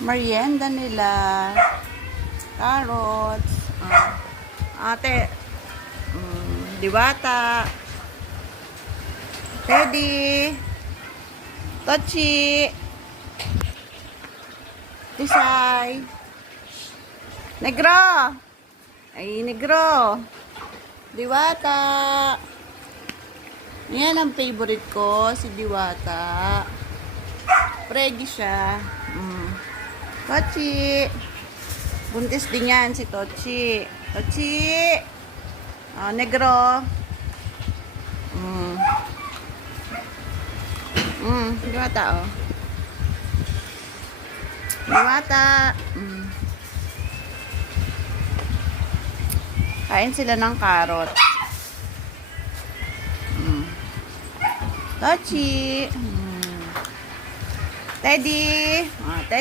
merienda nila. Carrots. Ate. Diwata. Teddy. Tochi. Tisay. Negro. Ay, negro. Diwata. Yan ang favorite ko, si Diwata. Pregi siya. Tochi. Buntis din yan si Tochi. Tochi. Negro. Diwata, oh. Diwata. Kain sila ng carrot. Tochi. Teddy. Teddy.